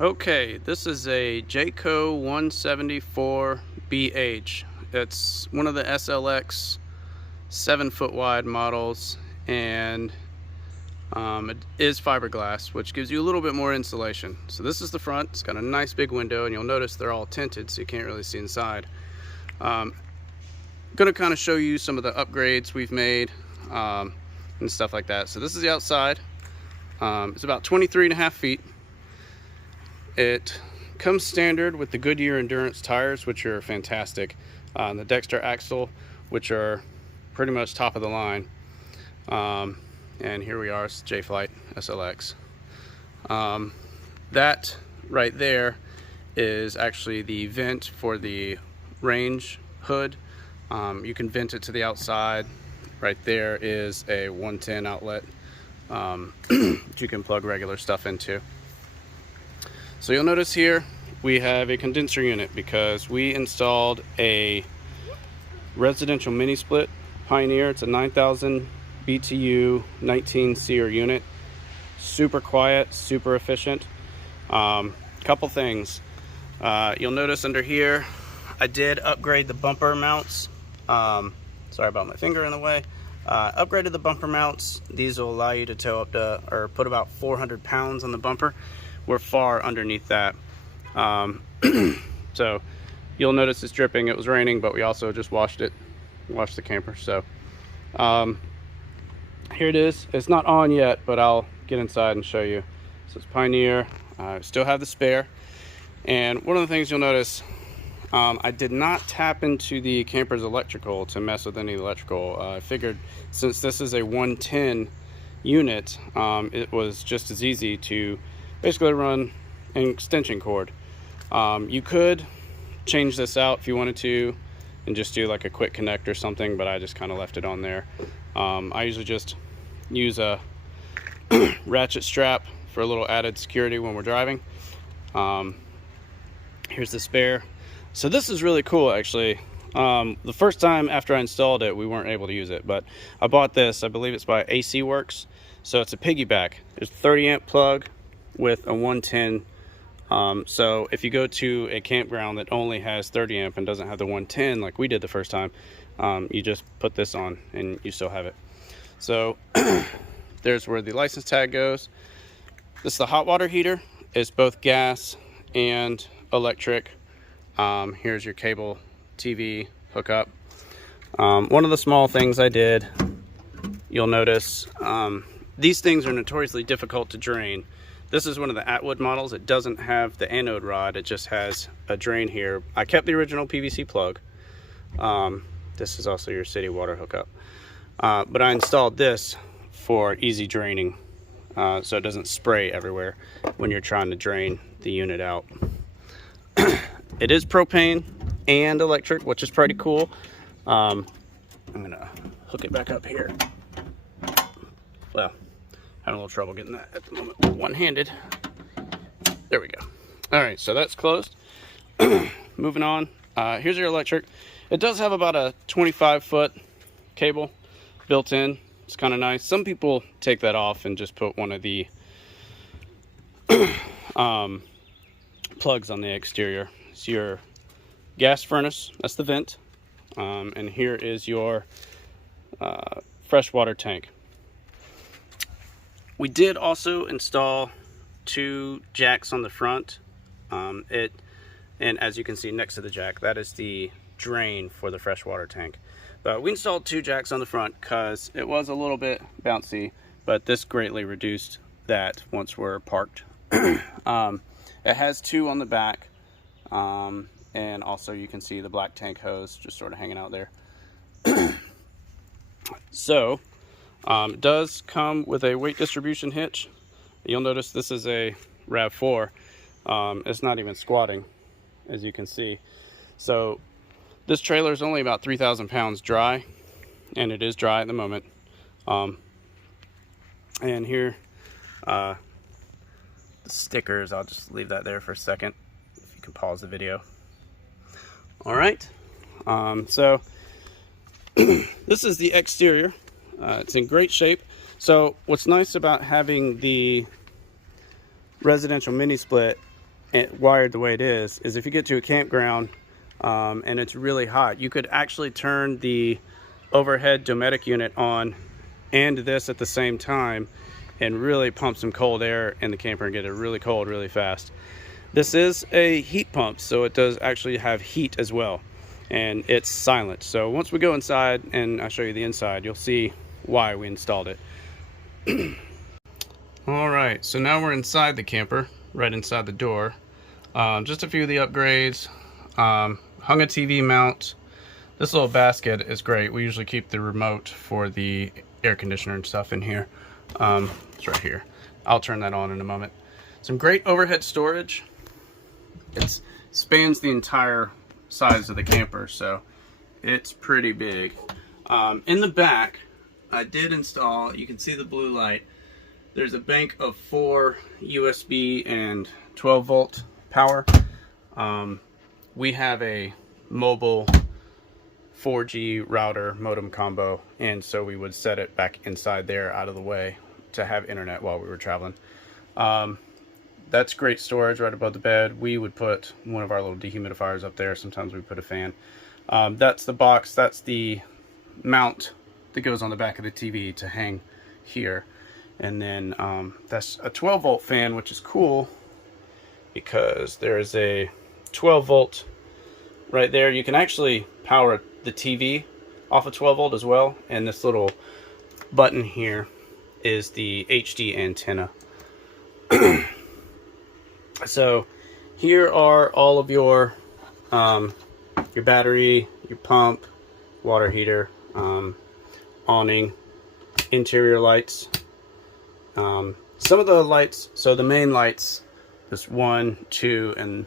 Okay, this is a Jayco 174BH. It's one of the SLX 7-foot wide models, and it is fiberglass, which gives you a little bit more insulation. So this is the front. It's got a nice big window, and you'll notice they're all tinted, so you can't really see inside. Going to kind of show you some of the upgrades we've made and stuff like that. So this is the outside. It's about 23.5 feet. It comes standard with the Goodyear Endurance tires, which are fantastic. The Dexter axle, which are pretty much top of the line. And here we are, it's Jay Flight SLX. That right there is actually the vent for the range hood. You can vent it to the outside. Right there is a 110 outlet that you can plug regular stuff into. So you'll notice here we have a condenser unit because we installed a residential mini split Pioneer. It's a 9,000 BTU 19 SEER unit. Super quiet, super efficient. Couple things. You'll notice under here I did upgrade the bumper mounts. Sorry about my finger in the way. Upgraded the bumper mounts. These will allow you to tow up to, or put about 400 pounds on the bumper. We're far underneath that. So you'll notice it's dripping. It was raining, but we also just washed the camper. So here it is. It's not on yet, but I'll get inside and show you. So it's Pioneer. Still have the spare. And one of the things you'll notice, I did not tap into the camper's electrical to mess with any electrical. I figured since this is a 110 unit, it was just as easy to basically run an extension cord. You could change this out if you wanted to and just do like a quick connect or something, but I just kind of left it on there. I usually just use a ratchet strap for a little added security when we're driving. Here's the spare. So this is really cool actually. The first time after I installed it, we weren't able to use it, but I bought this. I believe it's by AC Works. So it's a piggyback. There's a 30 amp plug with a 110. So if you go to a campground that only has 30 amp and doesn't have the 110 like we did the first time, you just put this on and you still have it. So there's where the license tag goes. This is the hot water heater. It's both gas and electric. Here's your cable TV hookup. One of the small things I did, you'll notice, these things are notoriously difficult to drain. This is one of the Atwood models. It doesn't have the anode rod. It just has a drain here. I kept the original PVC plug. This is also your city water hookup. But I installed this for easy draining, so it doesn't spray everywhere when you're trying to drain the unit out. It is propane and electric, which is pretty cool. I'm gonna hook it back up here. Well, having a little trouble getting that at the moment one-handed. There we go. All right, so that's closed. Moving on. Here's your electric. It does have about a 25-foot cable built in. It's kind of nice. Some people take that off and just put one of the plugs on the exterior. It's your gas furnace. That's the vent. And here is your freshwater tank. We did also install 2 jacks on the front. And as you can see next to the jack, that is the drain for the freshwater tank. But we installed 2 jacks on the front because it was a little bit bouncy, but this greatly reduced that once we're parked. It has 2 on the back, and also you can see the black tank hose just sort of hanging out there. So it does come with a weight distribution hitch. You'll notice this is a RAV4. It's not even squatting, as you can see. So this trailer is only about 3,000 pounds dry, and it is dry at the moment. And here, the stickers, I'll just leave that there for a second, if you can pause the video. All right, so this is the exterior. It's in great shape. So what's nice about having the residential mini split wired the way it is if you get to a campground and it's really hot, you could actually turn the overhead Dometic unit on and this at the same time and really pump some cold air in the camper and get it really cold really fast. This is a heat pump, so it does actually have heat as well, and it's silent. So once we go inside and I show you the inside, you'll see why we installed it. All right, so now we're inside the camper, right inside the door. Just a few of the upgrades. Hung a TV mount. This little basket is great. We usually keep the remote for the air conditioner and stuff in here. It's right here. I'll turn that on in a moment. Some great overhead storage. It spans the entire size of the camper, so it's pretty big. In the back, I did install, you can see the blue light. There's a bank of 4 USB and 12 volt power. We have a mobile 4G router modem combo, and so we would set it back inside there out of the way to have internet while we were traveling. That's great storage right above the bed. We would put one of our little dehumidifiers up there. Sometimes we put a fan. That's the box. That's the mount that goes on the back of the TV to hang here. And then that's a 12 volt fan, which is cool because there's a 12 volt right there. You can actually power the TV off of 12 volt as well. And this little button here is the HD antenna. So here are all of your battery, your pump, water heater, awning, interior lights. Some of the lights, so the main lights, this 1, 2, and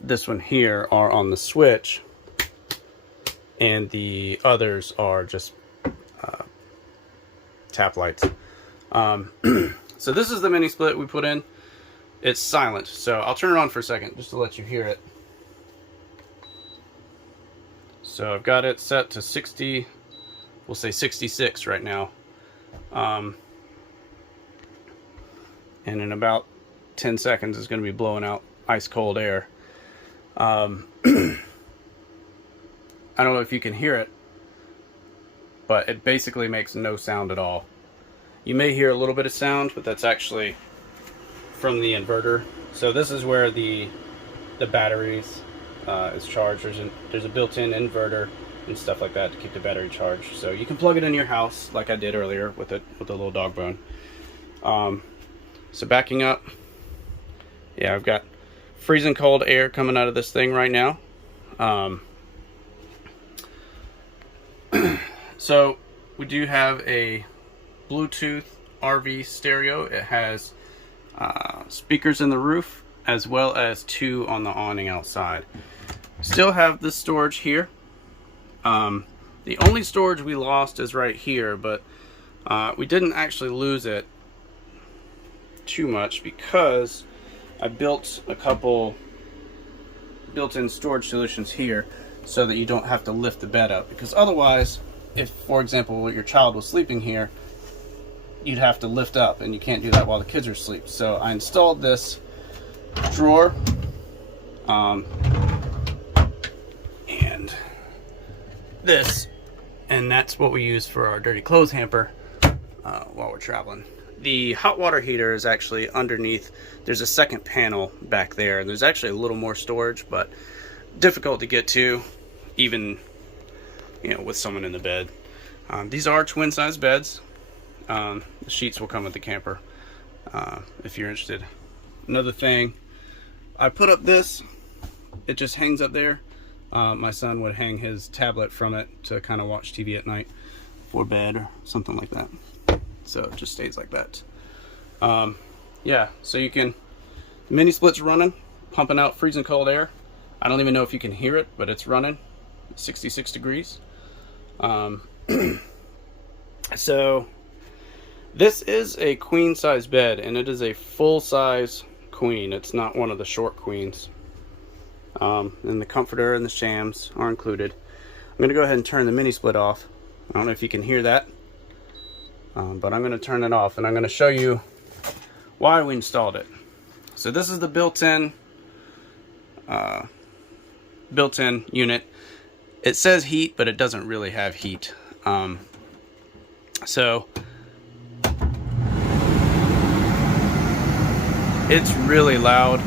this one here are on the switch, and the others are just tap lights. So this is the mini split we put in. It's silent, so I'll turn it on for a second just to let you hear it. So I've got it set to 60, we'll say 66 right now. And in about 10 seconds it's going to be blowing out ice cold air. I don't know if you can hear it, but it basically makes no sound at all. You may hear a little bit of sound, but that's actually from the inverter. So this is where the batteries is charged. There's a built-in inverter and stuff like that to keep the battery charged. So you can plug it in your house like I did earlier with a little dog bone. So backing up, yeah, I've got freezing cold air coming out of this thing right now. So we do have a Bluetooth RV stereo. It has speakers in the roof as well as 2 on the awning outside. Still have this storage here. The only storage we lost is right here, but we didn't actually lose it too much because I built a couple built-in storage solutions here so that you don't have to lift the bed up, because otherwise, if for example your child was sleeping here, you'd have to lift up, and you can't do that while the kids are asleep. So I installed this drawer and this, and that's what we use for our dirty clothes hamper while we're traveling. The hot water heater is actually underneath. There's a second panel back there, and there's actually a little more storage, but difficult to get to, even with someone in the bed. These are twin size beds. The sheets will come with the camper if you're interested. Another thing, I put up this, it just hangs up there. My son would hang his tablet from it to kind of watch TV at night before bed or something like that. So it just stays like that. Yeah, so you can, the mini split's running, pumping out freezing cold air. I don't even know if you can hear it, but it's running 66 degrees. So this is a queen size bed, and it is a full size queen. It's not one of the short queens. And the comforter and the shams are included. I'm going to go ahead and turn the mini split off. I don't know if you can hear that, but I'm going to turn it off, and I'm going to show you why we installed it. So this is the built-in unit. It says heat, but it doesn't really have heat. So it's really loud.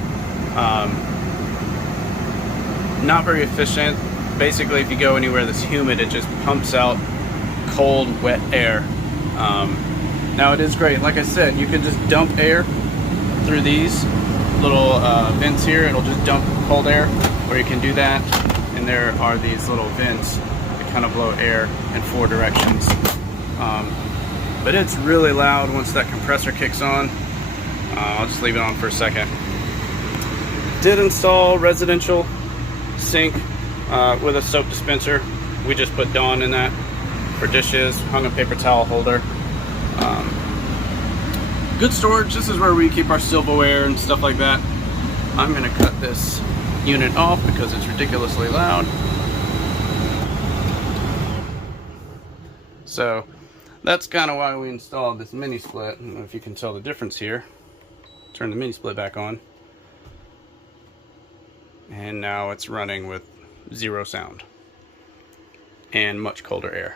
Not very efficient. Basically, if you go anywhere that's humid, it just pumps out cold, wet air. Now it is great. Like I said, you can just dump air through these little vents here. It'll just dump cold air, or you can do that. And there are these little vents that kind of blow air in 4 directions. But it's really loud once that compressor kicks on. I'll just leave it on for a second. Did install residential sink with a soap dispenser. We just put Dawn in that for dishes, hung a paper towel holder. Good storage. This is where we keep our silverware and stuff like that. I'm going to cut this unit off because it's ridiculously loud. So that's kind of why we installed this mini split. I don't know if you can tell the difference here. Turn the mini split back on. And now it's running with 0 sound and much colder air.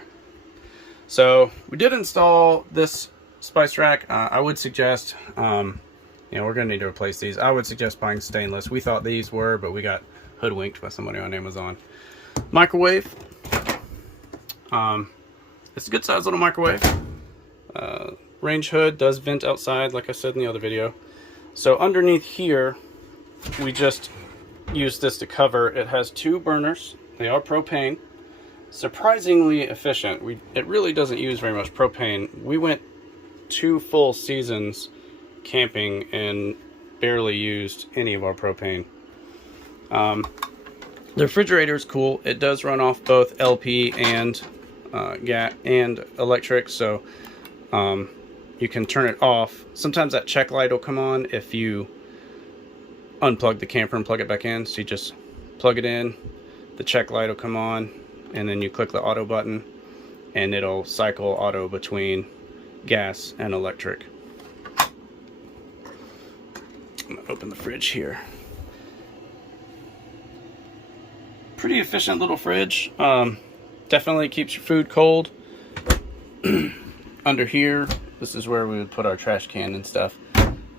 So we did install this spice rack. I would suggest, you know, we're going to need to replace these. I would suggest buying stainless. We thought these were, but we got hoodwinked by somebody on Amazon. Microwave. It's a good sized little microwave. Range hood does vent outside, like I said in the other video. So underneath here, we just use this to cover. It has 2 burners. They are propane. Surprisingly efficient. It really doesn't use very much propane. We went 2 full seasons camping and barely used any of our propane. The refrigerator is cool. It does run off both LP and gas and electric, so you can turn it off. Sometimes that check light will come on if you unplug the camper and plug it back in. So you just plug it in, the check light will come on, and then you click the auto button and it'll cycle auto between gas and electric. I'm gonna open the fridge here. Pretty efficient little fridge. Definitely keeps your food cold. Under here, this is where we would put our trash can and stuff.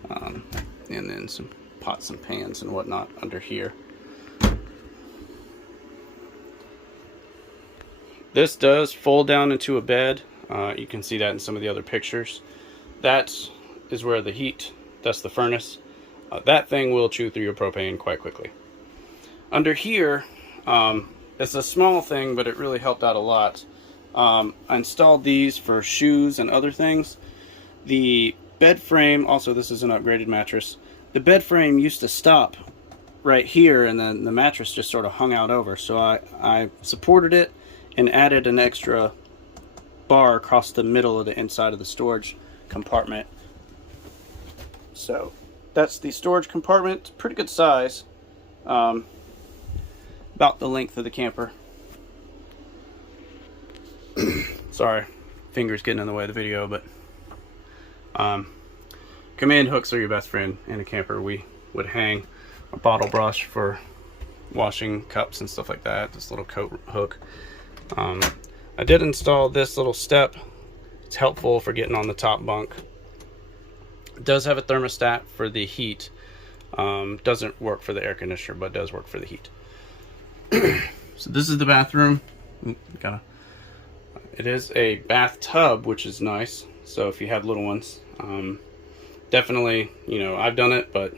And then some pots and pans and whatnot under here. This does fold down into a bed. You can see that in some of the other pictures. That is where the heat, that's the furnace. That thing will chew through your propane quite quickly. Under here, it's a small thing, but it really helped out a lot. I installed these for shoes and other things. The bed frame, also this is an upgraded mattress. The bed frame used to stop right here, and then the mattress just sort of hung out over. So I supported it and added an extra bar across the middle of the inside of the storage compartment. So that's the storage compartment. Pretty good size. About the length of the camper. Sorry, fingers getting in the way of the video, but command hooks are your best friend in a camper. We would hang a bottle brush for washing cups and stuff like that. This little coat hook. I did install this little step. It's helpful for getting on the top bunk. It does have a thermostat for the heat. Doesn't work for the air conditioner, but does work for the heat. So this is the bathroom. It is a bathtub, which is nice. So if you have little ones, definitely, you know, I've done it, but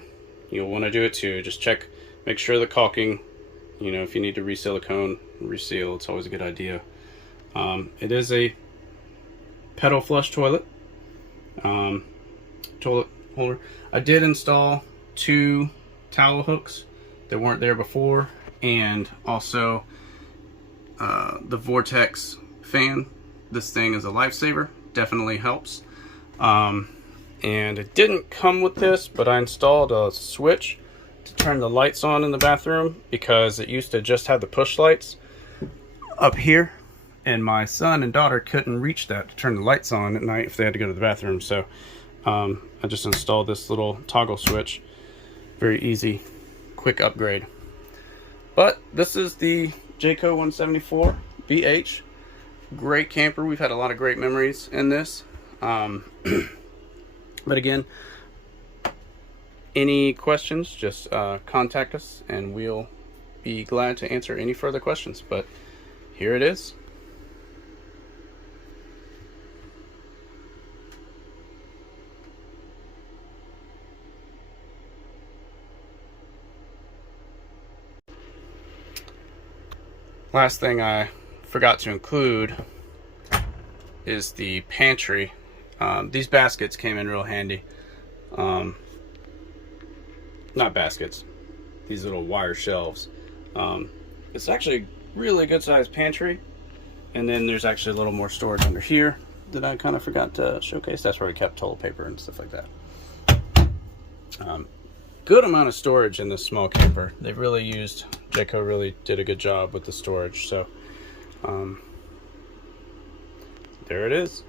you'll want to do it too. Just check, make sure the caulking, you know, if you need to reseal a cone, reseal. It's always a good idea. It is a pedal flush toilet. Toilet holder. I did install 2 towel hooks that weren't there before, and also the Vortex fan. This thing is a lifesaver. Definitely helps. And it didn't come with this, but I installed a switch to turn the lights on in the bathroom, because it used to just have the push lights up here, and my son and daughter couldn't reach that to turn the lights on at night if they had to go to the bathroom. So I just installed this little toggle switch. Very easy, quick upgrade. But this is the Jayco 174 BH. Great camper. We've had a lot of great memories in this. But again, any questions, just contact us and we'll be glad to answer any further questions. But here it is. Last thing I forgot to include is the pantry. These baskets came in real handy. Not baskets, these little wire shelves. It's actually a really good sized pantry, and then there's actually a little more storage under here that I kind of forgot to showcase. That's where we kept toilet paper and stuff like that. Good amount of storage in this small camper. They really used, Jayco really did a good job with the storage. So there it is.